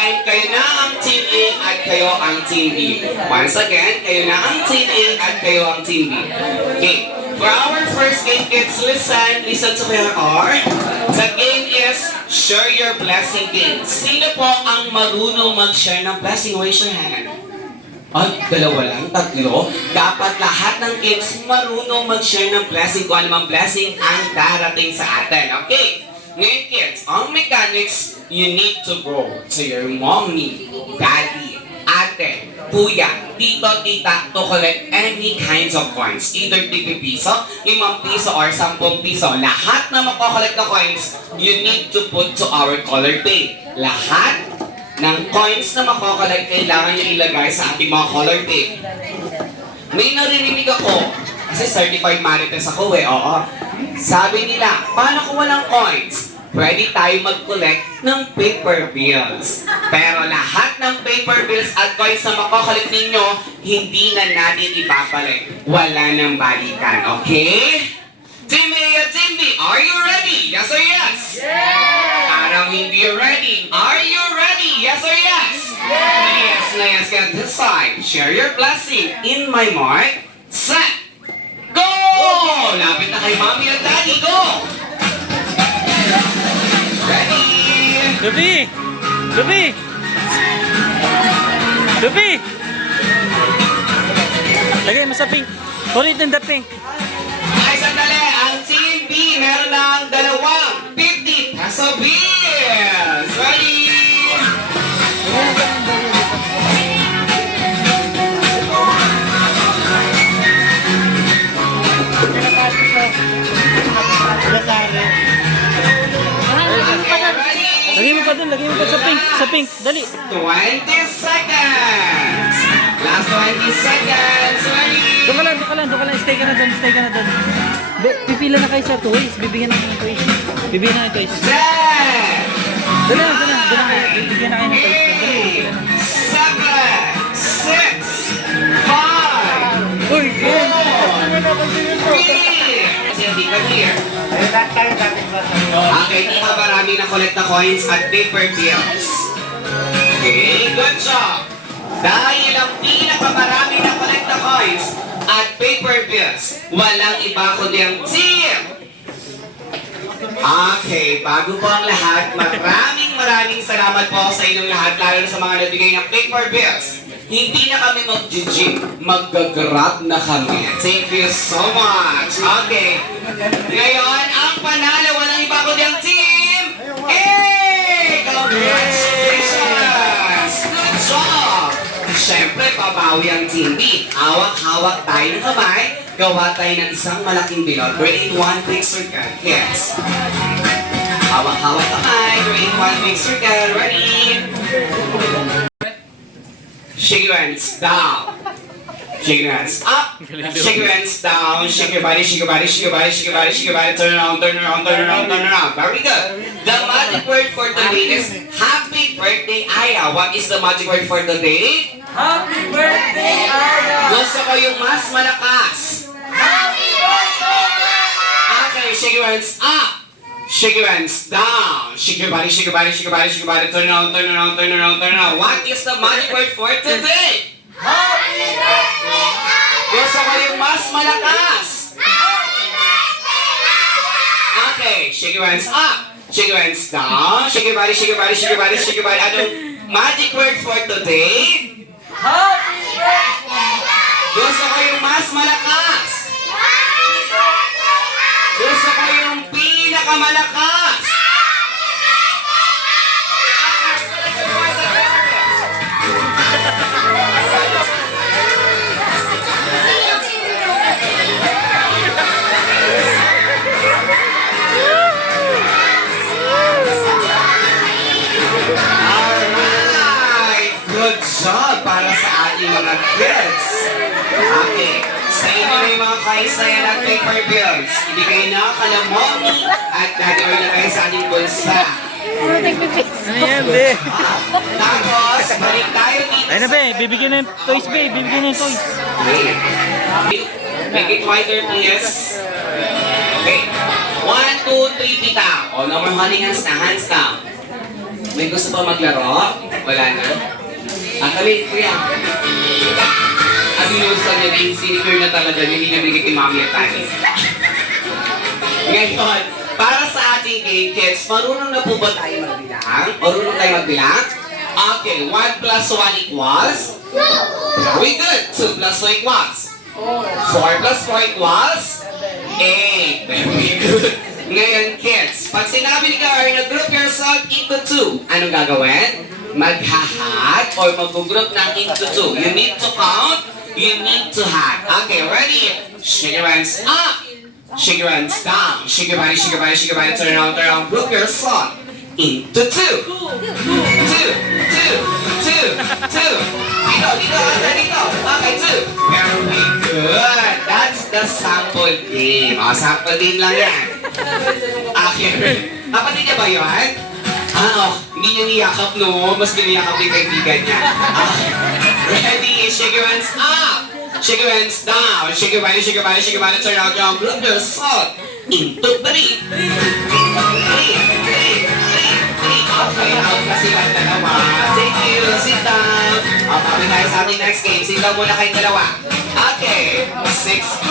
time, kayo na ang Team A at kayo ang Team B. Once again, kayo na ang Team A at kayo ang Team B. Okay. For our first game, kids, listen to my heart. The game is Share Your Blessing Game. Sino po ang marunong mag-share ng blessing? Raise your hand. Ay, dalawa lang, tatlo. Dapat lahat ng kids marunong mag-share ng blessing kung anumang blessing ang darating sa atin. Okay? Ngayon kids, ang mechanics, you need to go to your mommy, daddy, ate, kuya, tito, tita to collect any kinds of coins. Either 50 piso, 5 piso, or 10 piso. Lahat na makokollect na coins, you need to put to our color pay. Lahat ng coins na makokollect, kailangan nyo ilagay sa ating mga color tape. May narinig ako, kasi certified marites ako oo. Sabi nila, paano kung walang coins? Pwede tayo mag-collect ng paper bills. Pero lahat ng paper bills at coins na makokollect ninyo, hindi na natin ibabalik. Wala nang balikan, okay? Team A at Team B, are you ready? Yes or yes? Yeah! Parang hindi ready. Are you ready? Yes or yes? Yes na yes ka this side. Share your blessing. In my mark, set, go! Lapit na kay mommy at daddy, go! Ready? Lupi! Lupi! Lupi! Lagay mo sa pink. Hold it in the pink. Ay, sandali. Ang Team B meron ng 250 peso bills. Ready? Lagay mo pa dun, lagay mo pa sa pink. Sa pink, dali. 20 seconds. Last 20 seconds. Ready? Doon ka lang. Stay ka na dun. Pipila na kayo sa toys. Bibigyan na kayo ng toys. Set. Dali na kayo. Bibigyan na kayo ng toys. Dali. 7, 6, 5, Uy! 3. Kasi hindi ka here. Okay, di ka marami na collect na coins at paper bills. Okay, good job. Dahil ang pinakamarami na collect na coins at paper bills, walang iba kundi ang team. Okay, bago po ang lahat, maraming salamat po sa inyong lahat, lalo na sa mga nabigay ng paper bills. Hindi na kami mag-gym, mag-grab na kami. Thank you so much. Okay. Ngayon, ang panalo, walang iba kundi ang team. Hey! Congratulations! Good job! Siyempre, pabawi ang team B. Hawak-hawak tayo ng kamay. Gawa tayo ng isang malaking bilog. Grade 1 quick circle. Yes. Hawak-hawak kamay. Grade 1 quick circle. Ready? Shake your hands down. Shake your hands up. Shake your hands down. Shake your body, shake your body, shake your body, shake your body, shake your body. Turn around, turn around, turn around, turn around. Very good. The magic word for today is Happy Birthday, Aya. What is the magic word for today? Happy birthday, Aya! Gusto ko yung mas malakas. Happy birthday, Aya! Okay, shake your hands up. Shake your hands down. Shake your body, shake your body, shake your body, shake your body. Turn around, turn around, turn around, turn around. What is the magic word for today? Happy birthday, Aya! Gusto ko yung mas malakas. Happy birthday, Aya! Okay, shake your hands up. Shake your hands down. Shake your body, shake your body, shake your body, shake your body. Anong magic word for today? Happy birthday, Aya! Gusto ko yung mas malakas. Happy birthday, Aya! Gusto ko yung pinakamalakas. Alright! Good job para sa ating mga kids. Okay. Sa inyo na yung mga coins na yan at paper bills. Ibigay na kala mommy at daddy or lagay sa ating bulsa. Ano yan, be? Tapos, balik tayo dito. Ayun na, be. Bibigyan na yung toys, be. Bibigyan na yung toys. Make it wider, please. Okay. 1, 2, 3, pita. O, no more holding hands na. Hands down. May gusto pa maglaro? Wala na? Kami, kuya. Abinusan niya na yung senior na talaga, hindi na bigay kay Mami at Tani. Ngayon, para sa ating game, kids, marunong na po ba tayo magbilang? Marunong tayo magbilang? Okay, 1 plus 1 equals? Very good. 2 plus 2 equals? 4 plus 4 equals? 8. Very good. Ngayon, kids, pag sinabi ni Karen na group yourself into 2, anong gagawin? Maghahat or mag-group ng into 2. You need to count, you need to hat. Okay, ready? Shake your hands up. Shake your hands down. Shake your body, shake your body, shake your body. Turn around. Group yourself into 2. 2, 2, 2, 2. Dito. Okay, 2. Very good. That's the sample game. Sample game lang yan. Okay. Kapatid niya ba yun? Hindi niya niyakap, no? Mas niyakap yung kaibigan niya. Ready? Shake your hands up. Shake your hands down. Shake your body, shake your body, shake your body. Turn around. Group yourself into 3. 3. Okay, out na silang dalawa. Thank you. Sit down. Papi tayo sa ating next game. Sit down muna kayong dalawa. Okay. 6